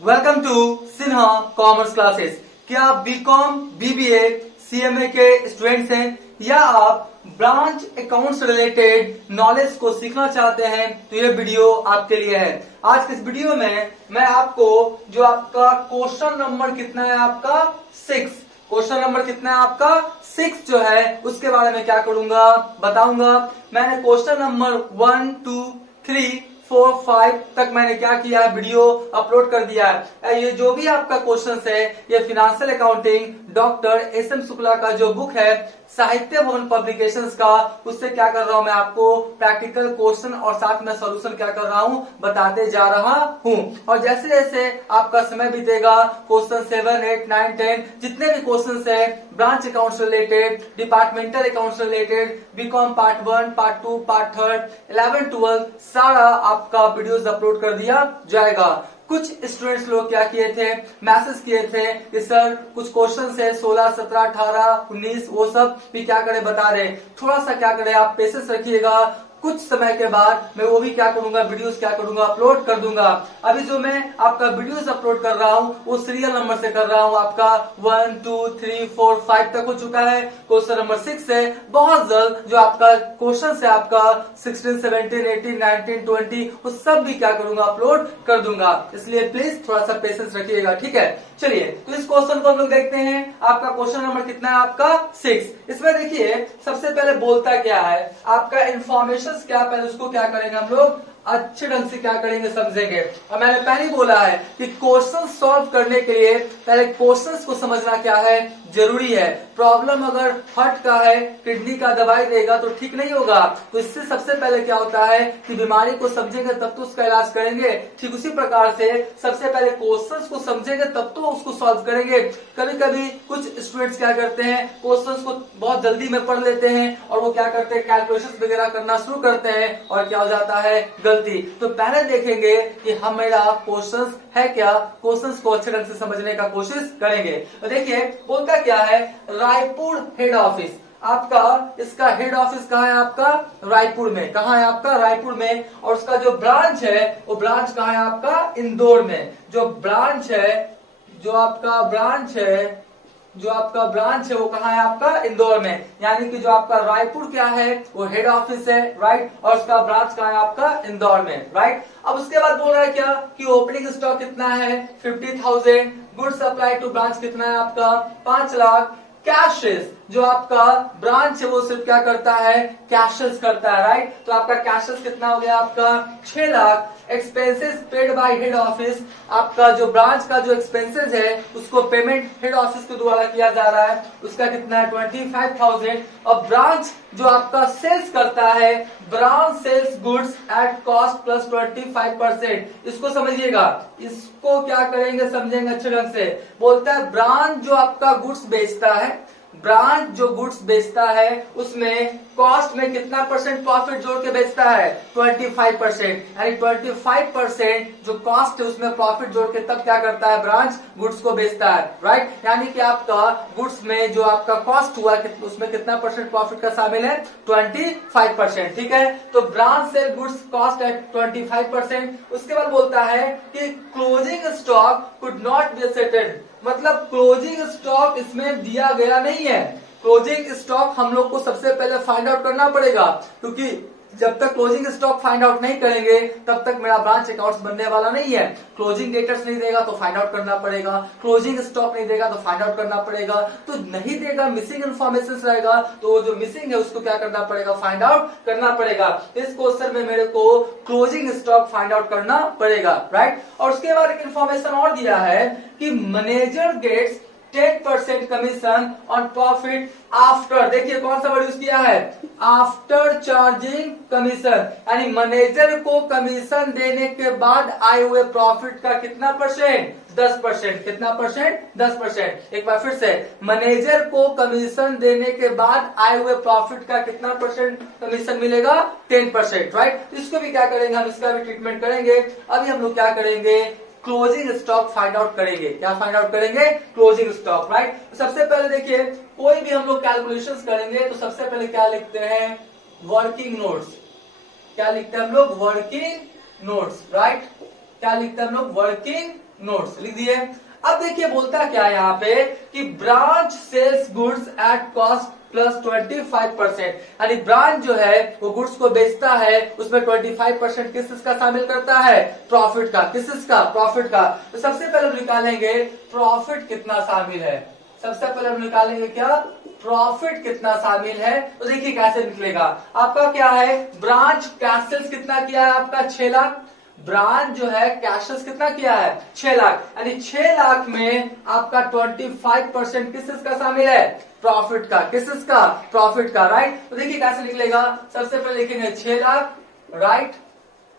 Welcome to Sinha commerce classes. क्या आप BCom, BBA, CMA के स्टूडेंट्स हैं या आप ब्रांच अकाउंट से रिलेटेड नॉलेज को सीखना चाहते हैं तो ये वीडियो आपके लिए है। आज के इस वीडियो में मैं आपको जो आपका क्वेश्चन नंबर कितना है आपका 6, क्वेश्चन नंबर कितना है आपका 6 जो है उसके बारे में क्या करूंगा बताऊंगा। मैंने क्वेश्चन नंबर 1, 2, 3, 4, 5 तक मैंने क्या किया है वीडियो अपलोड कर दिया है। ये जो भी आपका क्वेश्चन है ये financial accounting doctor SM. Shukla का जो बुक है साहित्य भवन पब्लिकेशंस का, उससे क्या कर रहा हूं मैं आपको प्रैक्टिकल क्वेश्चन और साथ में सॉल्यूशन क्या कर रहा हूं बताते जा रहा हूं। और जैसे जैसे आपका समय बीतेगा क्वेश्चन 7, 8, 9, 10 जितने भी क्वेश्चन है ब्रांच अकाउंट से रिलेटेड, डिपार्टमेंटल अकाउंट से related, BCom part 1, part 2, part 3, 11, 12 सारा आपका वीडियोस अपलोड कर दिया जाएगा। कुछ स्टूडेंट्स लोग क्या किए थे, मैसेज किए थे कि सर कुछ क्वेश्चन है 16, 17, 18, 19 वो सब भी क्या करें बता रहे। थोड़ा सा क्या करें आप पेशेंस रखिएगा, कुछ समय के बाद मैं वो भी क्या करूंगा वीडियोस क्या करूंगा अपलोड कर दूंगा। अभी जो मैं आपका वीडियोस अपलोड कर रहा हूं वो सीरियल नंबर से कर रहा हूं। आपका 1, 2, 3, 4, 5 तक हो चुका है, क्वेश्चन नंबर 6 है। बहुत जल्द जो आपका क्वेश्चन है आपका 16, 17, 18, 19, 20 वो सब भी क्या करूंगा अपलोड कर दूंगा। इसलिए प्लीज थोड़ा सा पेशेंस रखिएगा, ठीक है। चलिए तो इस क्वेश्चन को हम लोग देखते हैं। आपका क्वेश्चन नंबर कितना है आपका 6। इसमें देखिए सबसे पहले बोलता क्या है आपका इंफॉर्मेशन क्या, पहले उसको क्या करेंगे हम लोग अच्छे ढंग से क्या करेंगे समझेंगे। और मैंने पहले ही बोला है कि क्वेश्चन सॉल्व करने के लिए पहले क्वेश्चंस को समझना क्या है जरूरी है। प्रॉब्लम अगर हार्ट का है, किडनी का दवाई देगा तो ठीक नहीं होगा। तो इससे सबसे पहले क्या होता है कि बीमारी को समझेंगे तब तो उसका इलाज करेंगे। ठीक उसी प्रकार से सबसे पहले क्वेश्चंस को समझेंगे तब तो उसको सॉल्व करेंगे। कभी कभी कुछ स्टूडेंट्स क्या करते हैं क्वेश्चंस को बहुत जल्दी में पढ़ लेते हैं और वो क्या करते हैं कैलकुलेशन वगैरह करना शुरू करते हैं और क्या हो जाता है गलती। तो पहले देखेंगे कि हम मेरा क्वेश्चंस है क्या, क्वेश्चंस को अच्छे ढंग से समझने का कोशिश करेंगे। तो देखिए बोलता क्या है रायपुर हेड ऑफिस। आपका इसका हेड ऑफिस कहाँ है आपका रायपुर में। कहाँ है आपका रायपुर में। और उसका जो ब्रांच है वो ब्रांच कहाँ है आपका इंदौर में। जो ब्रांच है वो कहाँ है आपका इंदौर में। यानी कि जो आपका रायपुर क्या है वो हेड ऑफिस है, राइट। और उसका ब्रांच कहाँ है आपका इंदौर में, राइट। अब उसके बाद बोल रहा है क्या कि ओपनिंग स्टॉक कितना है 50,000, गुड्स सप्लाई टू ब्रांच कितना है आपका 5 लाख। कैशेस जो आपका ब्रांच है वो सिर्फ क्या करता है कैशेस करता है, राइट। तो आपका कैशेस कितना हो गया आपका 6 lakh. Expenses paid by head office, आपका जो ब्रांच का जो एक्सपेंसेस है उसको पेमेंट हेड ऑफिस के द्वारा किया जा रहा है, उसका कितना है 25,000। और ब्रांच जो आपका सेल्स करता है branch sales goods at cost plus 25%। इसको समझिएगा, इसको क्या करेंगे समझेंगे अच्छे ढंग से। बोलता है ब्रांच जो आपका गुड्स बेचता है, ब्रांच जो गुड्स बेचता है उसमें कॉस्ट में कितना परसेंट प्रॉफिट जोड़ के बेचता है 25%। यानी 25% जो कॉस्ट है उसमें प्रॉफिट जोड़ के तब क्या करता है ब्रांच गुड्स को बेचता है, राइट। यानी कि आपका गुड्स में जो आपका कॉस्ट हुआ उसमें कितना परसेंट प्रॉफिट का शामिल है 25%, ठीक है। तो branch sell goods cost at 25%। उसके बाद बोलता है कि closing stock could not be settled, मतलब क्लोजिंग स्टॉक इसमें दिया गया नहीं है। क्लोजिंग स्टॉक हम लोग को सबसे पहले फाइंड आउट करना पड़ेगा, क्योंकि जब तक क्लोजिंग स्टॉक फाइंड आउट नहीं करेंगे तब तक मेरा ब्रांच अकाउंट्स बनने वाला नहीं है। क्लोजिंग डेटर्स नहीं देगा तो फाइंड आउट करना पड़ेगा, क्लोजिंग स्टॉक नहीं देगा तो फाइंड आउट करना पड़ेगा। तो नहीं देगा मिसिंग इन्फॉर्मेशन रहेगा तो जो मिसिंग है उसको क्या करना पड़ेगा फाइंड आउट करना पड़ेगा। इस क्वेश्चन में मेरे को क्लोजिंग स्टॉक फाइंड आउट करना पड़ेगा, राइट। और उसके बाद एक इन्फॉर्मेशन और दिया है कि manager gets 10% commission on profit after, देखिए कौन सा वर्ड यूज किया है आफ्टर चार्जिंग कमीशन। यानी मैनेजर को कमीशन देने के बाद आए हुए प्रॉफिट का कितना परसेंट 10%। कितना परसेंट 10%। एक बार फिर से मैनेजर को कमीशन देने के बाद आए हुए प्रॉफिट का कितना परसेंट कमीशन मिलेगा 10%, राइट। इसको भी क्या करेंगे हम इसका भी ट्रीटमेंट करेंगे। अभी हम लोग क्या करेंगे क्लोजिंग स्टॉक फाइंड आउट करेंगे। क्या फाइंड आउट करेंगे क्लोजिंग स्टॉक, राइट। तो सबसे पहले देखिए कोई भी हम लोग कैलकुलेशंस करेंगे तो सबसे पहले क्या लिखते हैं वर्किंग नोट्स। क्या लिखते हैं हम लोग वर्किंग नोट्स, राइट। क्या लिखते हैं हम लोग, वर्किंग नोट्स लिख दिए। अब देखिए बोलता क्या है यहाँ पे कि branch sales goods at cost plus 25%, यानी ब्रांच जो है वो गुड्स को बेचता है, उसमें 25% किसका शामिल करता है, प्रॉफिट का। किसका, प्रॉफिट का। तो सबसे पहले हम निकालेंगे प्रॉफिट कितना शामिल है। सबसे पहले हम निकालेंगे क्या, प्रॉफिट कितना शामिल है। तो देखिए कैसे निकलेगा, आपका क्या है, ब्रांच कैश सेल्स कितना किया है आपका 6 लाख, ब्रांच जो है कैशेस कितना किया है 6 लाख, यानी 6 लाख में आपका 25% किसका शामिल है, प्रॉफिट का। किसका, प्रॉफिट का, राइट। तो देखिए कैसे निकलेगा, सबसे पहले लिखेंगे 6 लाख, राइट।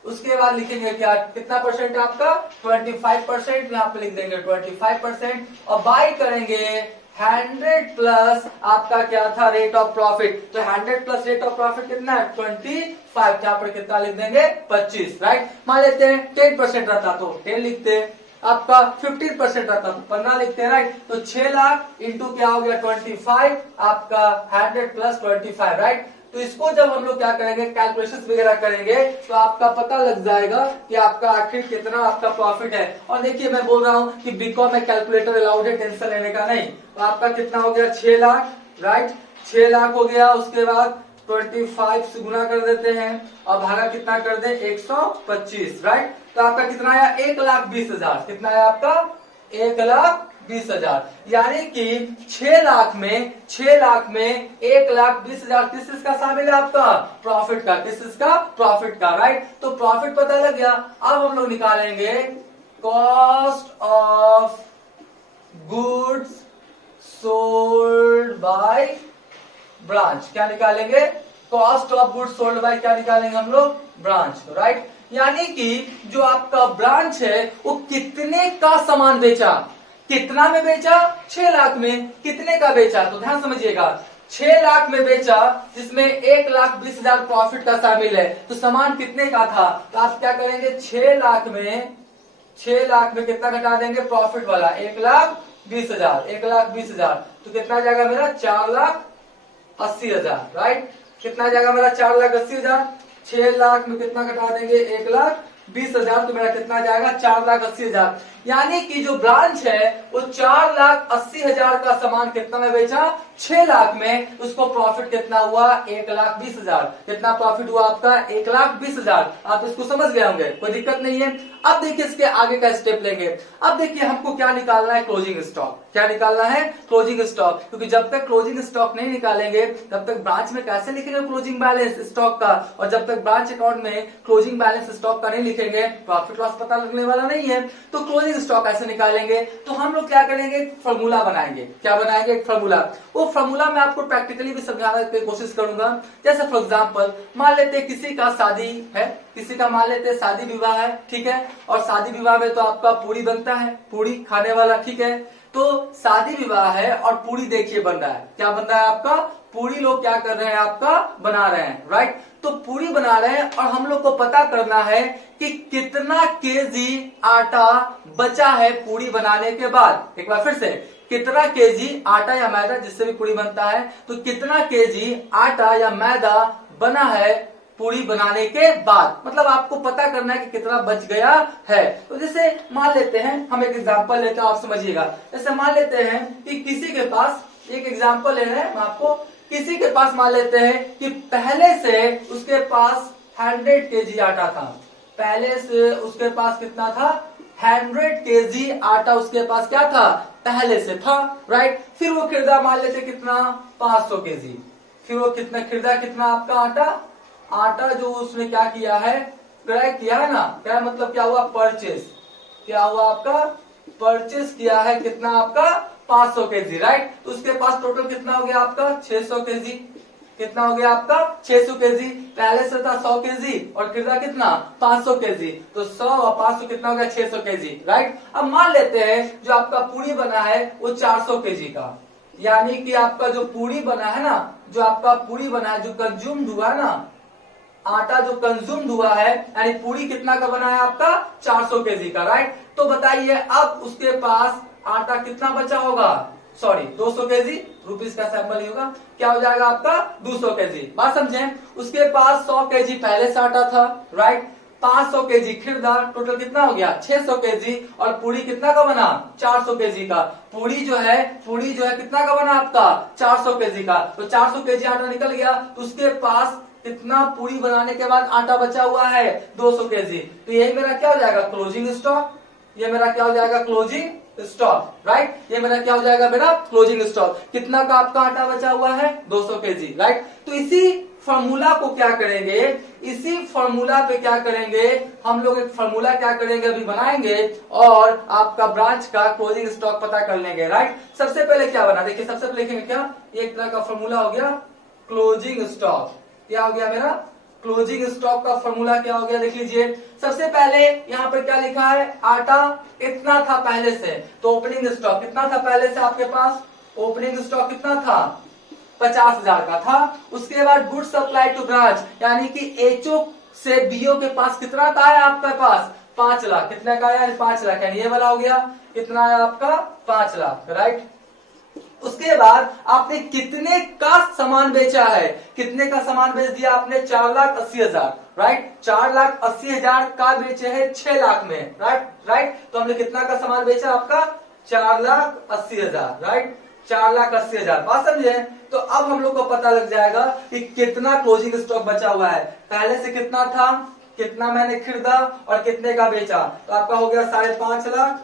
उसके बाद लिखेंगे क्या, कितना परसेंट है आपका 25%, यहाँ पे लिख देंगे 25%, और बाई करेंगे 100 प्लस आपका क्या था, रेट ऑफ प्रॉफिट। तो 100 प्लस रेट ऑफ प्रॉफिट कितना है 25, यहाँ पर कितना लिख देंगे 25, राइट। मान लेते हैं 10% रहता तो 10 लिखते, आपका 15% रहता तो 15 लिखते हैं, राइट। तो 6 लाख इंटू क्या हो गया 25, आपका 100 प्लस 25, राइट। तो इसको जब हम लोग क्या करेंगे, कैलकुलेशन वगैरह करेंगे, तो आपका पता लग जाएगा कि आपका आखिर कितना आपका प्रॉफिट है। और देखिए मैं बोल रहा हूं कि बीकॉम में कैलकुलेटर अलाउड है, टेंशन लेने का नहीं। तो आपका कितना हो गया 6 लाख, राइट। 6 लाख हो गया, उसके बाद 25 से गुना कर देते हैं और भागा कितना कर दे 125, राइट। तो आपका कितना आया 1,20,000, कितना आया आपका 1,20,000, यानी कि 6 लाख में 1,20,000 किसका शामिल है आपका, प्रॉफिट का। किसका, प्रॉफिट का, राइट। तो प्रॉफिट पता लग गया। अब हम लोग निकालेंगे cost of goods sold by branch. क्या निकालेंगे, cost of goods sold by क्या निकालेंगे हम लोग, ब्रांच, राइट। यानी कि जो आपका ब्रांच है वो कितने का सामान बेचा, कितना में बेचा 6 लाख में, कितने का बेचा, तो ध्यान समझिएगा 6 लाख में बेचा, जिसमें 1,20,000 प्रॉफिट का शामिल है। तो सामान कितने का था, तो आप क्या करेंगे 6 लाख में कितना घटा देंगे, प्रॉफिट वाला 1,20,000, तो कितना जाएगा मेरा 4,80,000, राइट। कितना जाएगा मेरा 4,80,000, 6 लाख में कितना घटा देंगे 1,20,000, तो मेरा कितना जाएगा 4,80,000। यानी कि जो ब्रांच है वो 4,80,000 का सामान कितना में बेचा 6 लाख में, उसको प्रॉफिट कितना हुआ 1,20,000। कितना प्रॉफिट हुआ आपका 1,20,000। आप इसको समझ गए होंगे, कोई दिक्कत नहीं है। अब देखिए इसके आगे का स्टेप लेंगे। अब देखिए हमको क्या निकालना है, क्लोजिंग स्टॉक। क्या निकालना है, क्लोजिंग स्टॉक, क्योंकि जब तक क्लोजिंग स्टॉक नहीं निकालेंगे तब तक ब्रांच में कैसे लिखेंगे क्लोजिंग बैलेंस स्टॉक का, और जब तक ब्रांच अकाउंट में क्लोजिंग बैलेंस स्टॉक का नहीं लिखेंगे प्रॉफिट लॉस पता लगने वाला नहीं है। तो क्लोजिंग स्टॉक कैसे निकालेंगे, तो हम लोग क्या करेंगे, फॉर्मूला बनाएंगे। क्या बनाएंगे, एक फॉर्मूला। वो फॉर्मूला मैं आपको प्रैक्टिकली भी समझाने की कोशिश करूंगा। जैसे फॉर एग्जांपल मान लेते हैं किसी का शादी है, किसी का मान लेते हैं शादी विवाह है, ठीक है। और शादी विवाह में तो आपका पूरी बनता है, पूरी खाने वाला, ठीक है। तो शादी विवाह है और पूरी देखिए बन रहा है, क्या बन रहा है आपका, पूरी लोग क्या कर रहे हैं आपका बना रहे हैं, राइट। तो पूरी बना रहे हैं और हम लोग को पता करना है कि कितना केजी आटा बचा है पूरी बनाने के बाद। एक बार फिर से, कितना केजी आटा या मैदा जिससे भी पूरी बनता है, तो कितना केजी आटा या मैदा बना है पूरी बनाने के बाद, मतलब आपको पता करना है कि कितना बच गया है। तो जैसे मान लेते हैं, हम एक एग्जांपल लेते हैं, आप समझिएगा। जैसे मान लेते हैं कि किसी के पास, एक एग्जांपल ले रहे हैं हम आपको, किसी के पास मान लेते हैं कि पहले से उसके पास 100 केजी आटा था, पहले से उसके पास कितना था 100 केजी आटा उसके पास क्या था, पहले से था, राइट। फिर वो खरीदा मान लेते कितना 500 केजी, फिर वो कितना खरीदा, कितना आपका आटा जो उसने क्या किया है, क्रय किया है ना, क्या मतलब क्या हुआ, परचेस, क्या हुआ आपका परचेस किया है, कितना आपका 500 केजी, राइट। तो उसके पास टोटल कितना हो गया आपका 600 केजी, कितना हो गया आपका 600 केजी, पहले से था 100 केजी और खरीदा कितना 500 केजी, तो 100 और 500 कितना हो गया 600 केजी, राइट। अब मान लेते हैं जो आपका पूरी बना है वो 400 केजी का, यानी कि आपका जो पूरी बना है ना, जो आपका पूरी बना है, जो कंज्यूम्ड हुआ है ना, आटा जो कंज्यूम्ड हुआ है, यानी पूरी कितना का बना है आपका 400 केजी का, राइट। तो बताइए अब उसके पास आटा कितना बचा होगा, सॉरी 200 केजी, रुपीस का सैंपल ही होगा, क्या हो जाएगा आपका 200 केजी। बात समझें, उसके पास 100 केजी पहले से आटा था, राइट। 500 केजी खिरदा, टोटल कितना हो गया 600 केजी, और पूरी कितना का बना 400 केजी का। पूरी जो है कितना का बना आपका 400 केजी का। तो 400 केजी आटा निकल गया, तो उसके पास कितना पूरी बनाने के बाद आटा बचा हुआ है 200 केजी। तो यही मेरा क्या हो जाएगा क्लोजिंग स्टॉक, ये मेरा क्या हो जाएगा क्लोजिंग स्टॉक, राइट। ये मेरा क्या हो जाएगा मेरा क्लोजिंग स्टॉक। कितना का आपका आटा बचा हुआ है 200 केजी, राइट। तो इसी फॉर्मूला को क्या करेंगे, इसी फॉर्मूला पे क्या करेंगे हम लोग, एक फॉर्मूला क्या करेंगे अभी बनाएंगे, और आपका ब्रांच का क्लोजिंग स्टॉक पता कर लेंगे, राइट। सबसे पहले क्या बना, देखिए सबसे पहले लिखेंगे क्या, एक तरह का फॉर्मूला हो गया क्लोजिंग स्टॉक। क्या हो गया मेरा क्लोजिंग स्टॉक का फॉर्मूला क्या हो गया, देख लीजिए। सबसे पहले यहाँ पर क्या लिखा है, आटा इतना था पहले से, तो ओपनिंग स्टॉक कितना था पहले से आपके पास, ओपनिंग स्टॉक कितना था 50,000 का था। उसके बाद गुड सप्लाई टू ब्रांच, यानी कि एचओ से बीओ के पास कितना का है आपके पास 5 लाख, कितने का है 5 लाख, यानी ये वाला हो गया कितना है आपका 5 लाख, राइट। उसके बाद आपने कितने का सामान बेचा है, कितने का सामान बेच दिया आपने 4,80,000, राइट। 4,80,000 का बेचे हैं 6 लाख में, राइट। तो हमने कितना का सामान बेचा आपका 4,80,000, राइट। 4,80,000 बात समझे। तो अब हम लोग को पता लग जाएगा कि कितना क्लोजिंग स्टॉक बचा हुआ है। पहले से कितना था, कितना मैंने खरीदा और कितने का बेचा, तो आपका हो गया 5.5 लाख,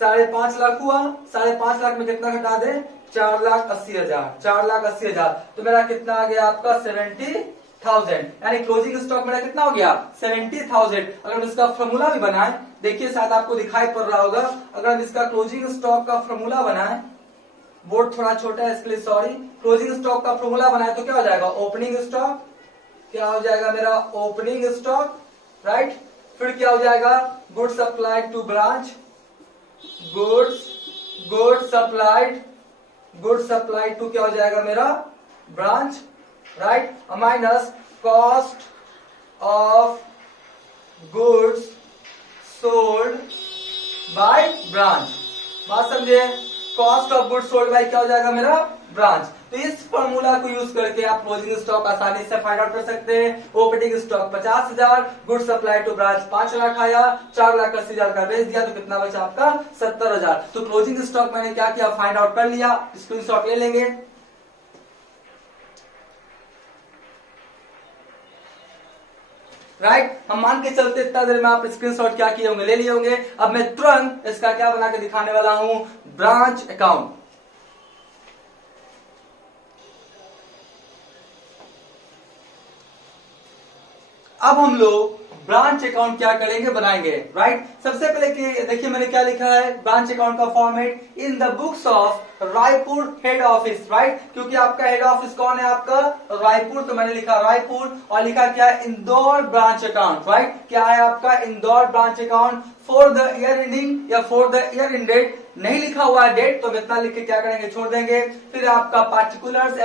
5.5 लाख हुआ। 5.5 लाख में कितना घटा दे 4,80,000, 4,80,000, तो मेरा कितना आ गया आपका 70,000, यानी क्लोजिंग स्टॉक मेरा कितना हो गया 70,000। अगर हम इसका फॉर्मूला भी बनाए, देखिए शायद आपको दिखाई पड़ रहा होगा, अगर हम इसका क्लोजिंग स्टॉक का फॉर्मूला बनाए, बोर्ड थोड़ा छोटा है इसके लिए सॉरी, क्लोजिंग स्टॉक का फॉर्मूला बनाए तो क्या हो जाएगा ओपनिंग स्टॉक, क्या हो जाएगा मेरा ओपनिंग स्टॉक, राइट। फिर क्या हो जाएगा goods supplied to branch, goods supplied to क्या हो जाएगा मेरा branch, right. Minus cost of goods sold by branch, बात समझे। Cost of goods sold by क्या हो जाएगा मेरा ब्रांच। तो इस फॉर्मूला को यूज करके आप क्लोजिंग स्टॉक आसानी से फाइंड आउट कर सकते हैं। Opening stock 50,000, goods supply to branch 5 lakh आया, 4,80,000 का बेच दिया, तो कितना बचा आपका 70,000। तो क्लोजिंग स्टॉक मैंने क्या किया फाइंड आउट कर लिया, स्क्रीनशॉट ले लेंगे, राइट। हम मान के चलते इतना देर में आप स्क्रीनशॉट क्या किए होंगे ले लिए होंगे। अब मैं तुरंत इसका क्या बना के दिखाने वाला हूं, ब्रांच अकाउंट। अब हम लोग ब्रांच अकाउंट क्या करेंगे बनाएंगे, राइट। सबसे पहले देखिए मैंने क्या लिखा है ब्रांच अकाउंट का format, in the books of Raipur head office, right. क्योंकि आपका हेड ऑफिस कौन है आपका रायपुर, तो मैंने लिखा रायपुर, और लिखा क्या इंदौर ब्रांच अकाउंट, राइट। क्या है आपका Indore branch account for the year ending या for the year end date, नहीं लिखा हुआ है डेट, तो हम इतना लिख के क्या करेंगे छोड़ देंगे। फिर आपका पार्टिकुलर्स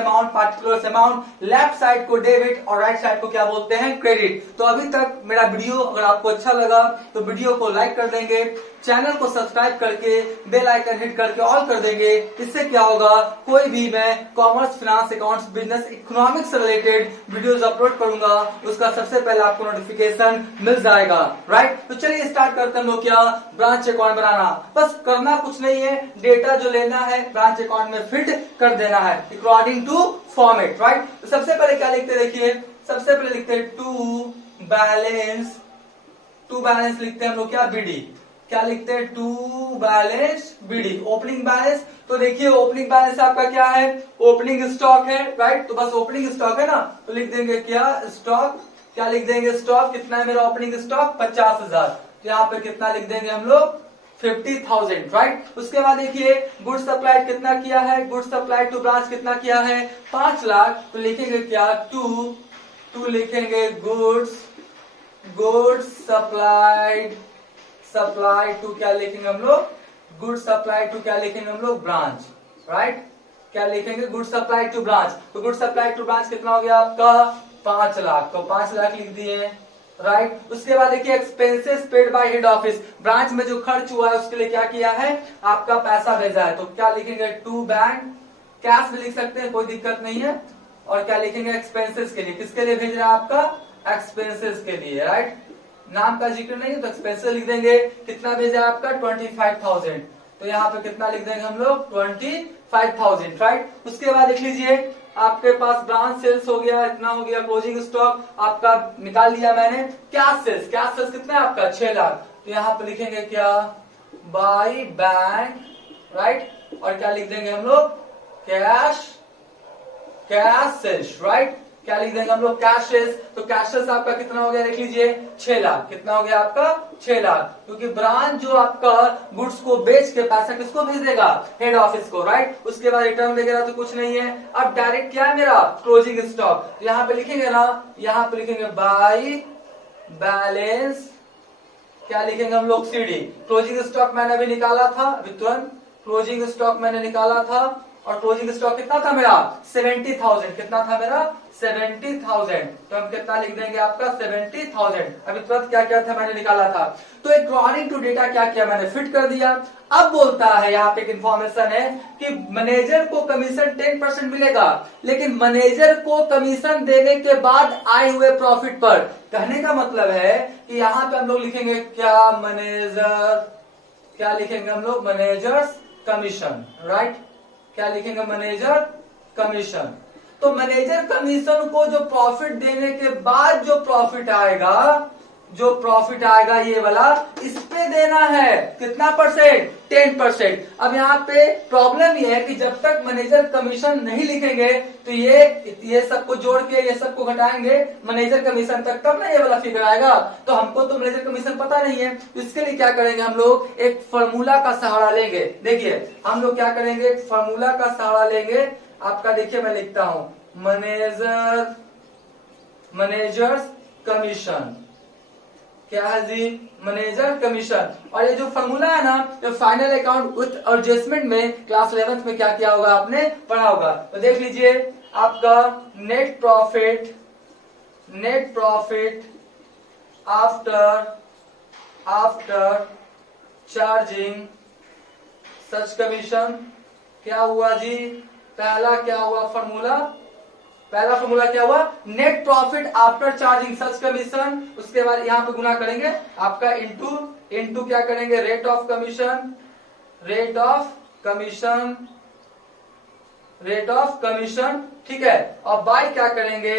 अमाउंट, लेफ्ट साइड को डेबिट और राइट साइड को क्या बोलते हैं क्रेडिट। तो अभी तक मेरा वीडियो अगर आपको अच्छा लगा तो वीडियो को लाइक कर देंगे, चैनल को सब्सक्राइब करके बेल आइकन हिट करके ऑल कर देंगे। इससे क्या होगा कोई भी मैं commerce, finance, accounts, business, economics से रिलेटेड वीडियोस अपलोड करूंगा उसका सबसे पहले आपको नोटिफिकेशन मिल जाएगा, राइट। तो चलिए स्टार्ट करते हैं लोग क्या ब्रांच अकाउंट बनाना। बस करना कुछ नहीं है, डेटा जो लेना है ब्रांच अकाउंट में फिट कर देना है अकॉर्डिंग टू फॉर्मेट, राइट। तो सबसे पहले क्या लिखते हैं, देखिए सबसे पहले लिखते हैं टू बैलेंस लिखते हैं हम लोग क्या बीडी, क्या लिखते हैं to balance BD. Opening balance, तो देखिए ओपनिंग बैलेंस आपका क्या है ओपनिंग स्टॉक है, राइट। तो बस ओपनिंग स्टॉक है ना, तो लिख देंगे क्या स्टॉक, क्या लिख देंगे स्टॉक, कितना है मेरा ओपनिंग स्टॉक 50,000, तो यहाँ पे कितना लिख देंगे हम लोग 50,000, राइट। उसके बाद देखिए गुड्स सप्लाइड कितना किया है, गुड्स सप्लाइड टू ब्रांच कितना किया है 5 लाख, तो लिखेंगे क्या टू लिखेंगे गुड्स सप्लाइड टू क्या लिखेंगे हम लोग गुड्स सप्लाइड टू क्या लिखेंगे हम लोग ब्रांच, राइट। क्या लिखेंगे गुड्स सप्लाइड टू ब्रांच, तो गुड्स सप्लाइड टू ब्रांच कितना हो गया आपका 5 लाख, तो 5 लाख लिख दिए, राइट। उसके बाद देखिए expenses paid by head office, branch में जो खर्च हुआ है उसके लिए क्या किया है आपका पैसा भेजा है, तो क्या लिखेंगे टू बैंक, कैश भी लिख सकते हैं कोई दिक्कत नहीं है, और क्या लिखेंगे एक्सपेंसेस के लिए, किसके लिए भेज रहा है आपका एक्सपेंसेस के लिए, राइट। नाम का जिक्र नहीं है तो एक्सपेंसेस लिख देंगे। कितना भेजा आपका 25,000, तो यहाँ पे कितना लिख देंगे हम लोग 25,000, राइट। उसके बाद देख लीजिए आपके पास ब्रांच सेल्स हो गया, इतना हो गया, क्लोजिंग स्टॉक आपका निकाल लिया मैंने। कैश सेल्स, कैश सेल्स कितना है आपका 6 लाख, तो यहाँ पे लिखेंगे क्या बाय बैंक, राइट, और क्या लिख देंगे हम लोग कैश सेल्स, राइट। क्या लिख देंगे हम लोग कैश सेल्स, तो कैश सेल्स आपका कितना हो गया देख लीजिए 6 लाख, कितना हो गया आपका 6 लाख, क्योंकि ब्रांच जो आपका गुड्स को बेच के पैसा किसको भेज देगा हेड ऑफिस को, राइट। उसके बाद रिटर्न वगैरह तो कुछ नहीं है। अब डायरेक्ट क्या है मेरा क्लोजिंग स्टॉक, तो यहाँ पे लिखेंगे ना, यहाँ पे लिखेंगे बाय बैलेंस, क्या लिखेंगे हम लोग सीडी। क्लोजिंग स्टॉक मैंने अभी निकाला था, तुरंत क्लोजिंग स्टॉक मैंने निकाला था, और क्लोजिंग स्टॉक कितना था मेरा 70,000, कितना था मेरा 70,000, तो हम कितना लिख देंगे आपका 70,000। अभी तुरंत क्या क्या था मैंने निकाला था, तो एक अकॉर्डिंग टू डेटा क्या किया मैंने फिट कर दिया। अब बोलता है यहाँ पे एक इंफॉर्मेशन है कि मैनेजर को कमीशन 10% मिलेगा, लेकिन मैनेजर को कमीशन देने के बाद आए हुए प्रॉफिट पर। कहने का मतलब है कि यहाँ पे हम लोग लिखेंगे क्या मैनेजर, क्या लिखेंगे हम लोग मैनेजर्स कमीशन, राइट। क्या लिखेंगे मैनेजर कमीशन, तो मैनेजर कमीशन को जो प्रॉफिट देने के बाद जो प्रॉफिट आएगा, ये वाला इस पे देना है कितना परसेंट 10%। अब यहाँ पे प्रॉब्लम ये है कि जब तक मैनेजर कमीशन नहीं लिखेंगे तो ये सबको जोड़ के ये सबको घटाएंगे मैनेजर कमीशन तक, तब ना ये वाला फिगर आएगा। तो हमको तो मैनेजर कमीशन पता नहीं है, तो इसके लिए क्या करेंगे हम लोग एक फॉर्मूला का सहारा लेंगे। देखिए हम लोग क्या करेंगे एक फॉर्मूला का सहारा लेंगे आपका, देखिए मैं लिखता हूं मैनेजर्स कमीशन, क्या है जी मैनेजर कमीशन। और ये जो फॉर्मूला है ना, ये फाइनल अकाउंट विथ एडजस्टमेंट में क्लास 11th में क्या किया होगा आपने पढ़ा होगा। तो देख लीजिए आपका net profit after charging such commission, क्या हुआ जी, पहला क्या हुआ पहला फॉर्मूला क्या हुआ net profit after charging such commission. उसके बाद यहाँ पे गुना करेंगे आपका इंटू क्या करेंगे रेट ऑफ कमीशन, ठीक है। और बाय क्या करेंगे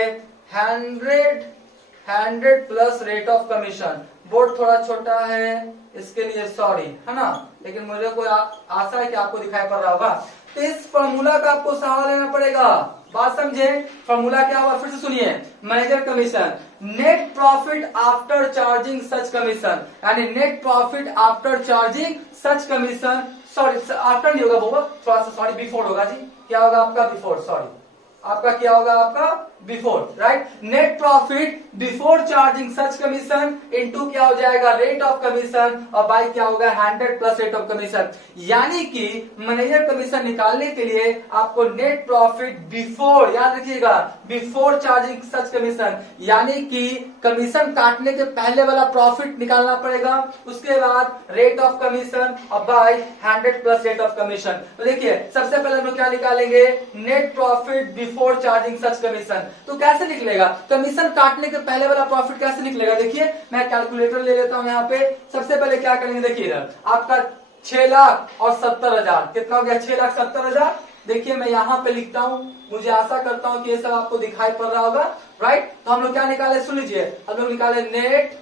100 plus rate of commission. Board थोड़ा छोटा है इसके लिए सॉरी, है ना, लेकिन मुझे कोई आशा है कि आपको दिखाई पड़ रहा होगा। तो इस फॉर्मूला का आपको सहारा लेना पड़ेगा, बात समझे। फॉर्मूला क्या हुआ फिर से सुनिए, manager commission net profit after charging such commission, यानी net profit after charging such commission, sorry after नहीं होगा वो थोड़ा सा सॉरी बिफोर होगा जी, क्या होगा आपका बिफोर, सॉरी आपका क्या होगा आपका before, right. Net profit before charging such commission into क्या हो जाएगा रेट ऑफ कमीशन, और बाय क्या होगा 100 प्लस रेट ऑफ कमीशन। यानी कि मैनेजर कमीशन निकालने के लिए आपको नेट प्रॉफिट बिफोर, याद रखिएगा बिफोर चार्जिंग सच कमीशन, यानी कि कमीशन काटने के पहले वाला प्रॉफिट निकालना पड़ेगा, उसके बाद रेट ऑफ कमीशन और by 100 plus rate of commission. तो देखिए सबसे पहले हम लोग क्या निकालेंगे net profit before charging such commission. तो कैसे निकलेगा कमीशन काटने के पहले वाला प्रॉफिट कैसे निकलेगा, देखिए मैं कैलकुलेटर ले लेता हूं यहाँ पे। सबसे पहले क्या करेंगे देखिए इधर आपका 6,70,000 कितना हो गया 6,70,000। देखिए मैं यहाँ पे लिखता हूँ, मुझे आशा करता हूँ कि ये सब आपको दिखाई पड़ रहा होगा, राइट। तो हम लोग क्या निकाले सुन लीजिए, हम लोग निकाले net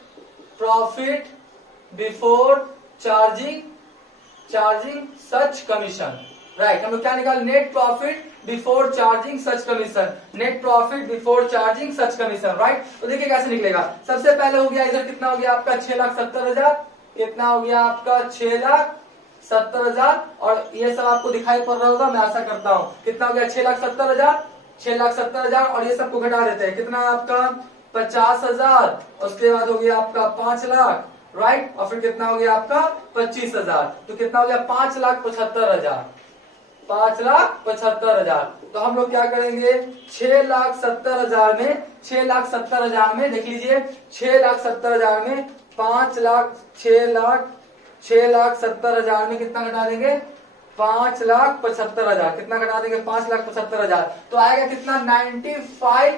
profit before charging such commission, right. हम लोग क्या निकाले net profit before charging such commission, net profit before charging such commission, right. तो देखिए कैसे निकलेगा, सबसे पहले हो गया इधर कितना हो गया आपका 6,70,000, कितना हो गया आपका 6,70,000, और ये सब आपको दिखाई पड़ रहा होगा मैं आशा करता हूँ। कितना हो गया 6,70,000 और ये सबको घटा देते हैं, कितना है आपका 50,000, उसके बाद हो गया आपका 5 लाख, राइट, और फिर कितना हो गया आपका 25,000, तो कितना हो गया 5,75,000, 5,75,000। तो हम लोग क्या करेंगे 6,70,000 में देख लीजिए 6,70,000 में 6,70,000 में कितना घटा देंगे 5,75,000, कितना घटा देंगे 5,75,000, तो आएगा कितना 95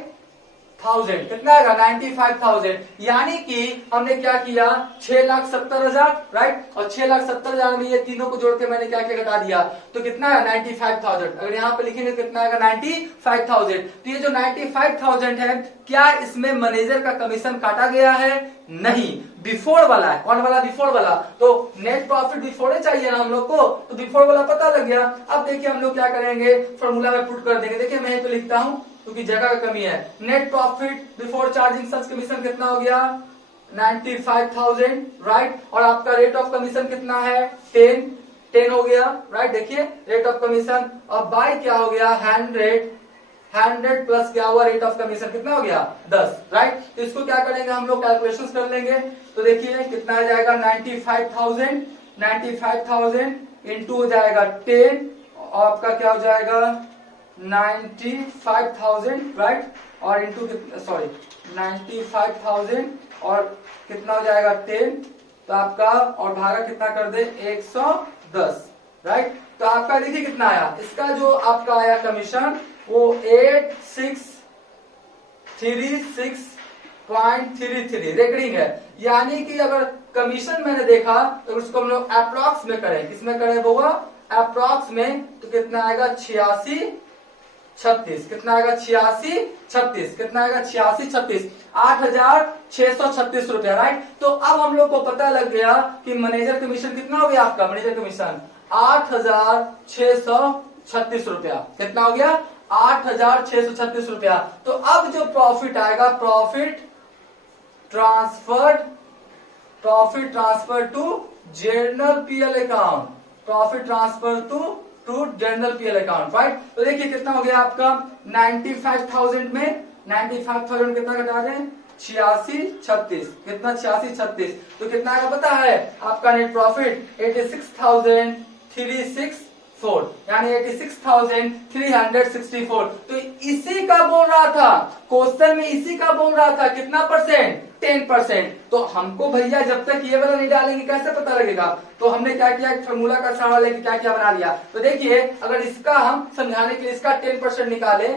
95,000 कितना आएगा 95,000। यानी कि हमने क्या किया 6,70,000 राइट, और 6,70,000 में ये तीनों को जोड़ के मैंने क्या क्या घटा दिया, तो कितना है 95,000। अगर यहाँ पे लिखेंगे कितना आएगा 95,000। तो ये जो 95,000 है, क्या इसमें मैनेजर का कमीशन काटा गया है? नहीं, बिफोर वाला है। कौन वाला? बिफोर वाला। तो नेट प्रॉफिट बिफोर चाहिए ना हम लोग को, तो बिफोर वाला पता लग गया। अब देखिए हम लोग क्या करेंगे, फॉर्मूला में पुट कर देंगे। देखिए मैं यहीं पे लिखता हूं क्योंकि जगह का कमी है। Net profit before charging such commission कितना हो गया 95,000 राइट, और आपका रेट ऑफ कमीशन कितना है 10 हो गया राइट। देखिए रेट ऑफ कमीशन, और बाय क्या हो गया 100 प्लस क्या हुआ रेट ऑफ कमीशन कितना हो गया 10 राइट। तो इसको क्या करेंगे हम लोग कैलकुलेशन कर लेंगे। तो देखिए कितना आ जाएगा 95,000 इंटू हो जाएगा 10, और आपका क्या हो जाएगा 95,000 राइट, और इंटू 95,000 और कितना हो जाएगा 10, तो आपका और भागा कितना कर दे 110 राइट। तो आपका देखिए कितना आया, इसका जो आपका आया कमीशन वो 8636.33 रेकरिंग है। यानी कि अगर कमीशन मैंने देखा तो उसको हम लोग अप्रॉक्स में करें, किसमें करें वो अप्रॉक्स में, तो कितना आएगा 8636, कितना आएगा 8636, कितना आएगा 8636, 8,636 रुपया राइट। तो अब हम लोग को पता लग गया कि मैनेजर कमीशन कितना हो गया आपका, मैनेजर कमीशन 8,636 रुपया, कितना हो गया 8,636 रुपया। तो अब जो प्रॉफिट आएगा, profit transfer to general PL account, profit transfer to general PL account right. तो देखिए कितना हो गया आपका 95,000 में 95,000 कितना घटा दें 8636, कितना 8636, तो कितना आएगा पता है आपका नेट प्रॉफिट 86,364, यानी 86,364। तो इसी का बोल रहा था क्वेश्चन में, इसी का बोल रहा था कितना परसेंट 10%। तो हमको भैया जब तक ये वाला नहीं डालेंगे कैसे पता लगेगा, तो हमने क्या किया फॉर्मूला का सहारा लेके क्या क्या बना लिया। तो देखिए अगर इसका हम समझाने के लिए इसका 10% निकाले,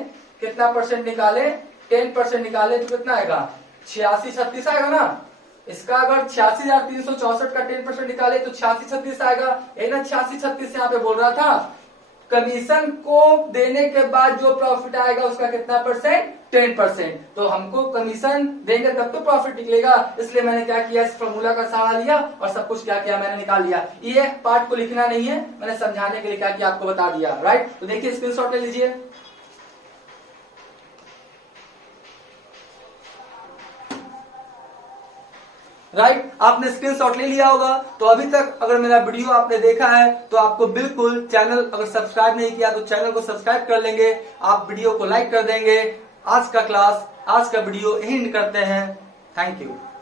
कितना परसेंट निकाले 10% निकाले तो कितना आएगा 8636 आएगा ना। इसका अगर 86,364 का 10% निकाले तो 8636 आएगा, ये ना 8636 यहाँ पे बोल रहा था। कमीशन को देने के बाद जो प्रॉफिट आएगा उसका कितना परसेंट 10%। तो हमको कमीशन देंगे तब तो प्रॉफिट निकलेगा, इसलिए मैंने क्या किया इस फॉर्मूला का सहारा लिया और सब कुछ क्या किया मैंने निकाल लिया। ये पार्ट को लिखना नहीं है, मैंने समझाने के लिए क्या किया आपको बता दिया राइट। तो देखिए स्क्रीनशॉट ले लीजिए। राइट आपने स्क्रीनशॉट ले लिया होगा। तो अभी तक अगर मेरा वीडियो आपने देखा है तो आपको बिल्कुल चैनल अगर सब्सक्राइब नहीं किया तो चैनल को सब्सक्राइब कर लेंगे, आप वीडियो को लाइक कर देंगे। आज का क्लास, आज का वीडियो यही करते हैं। Thank you.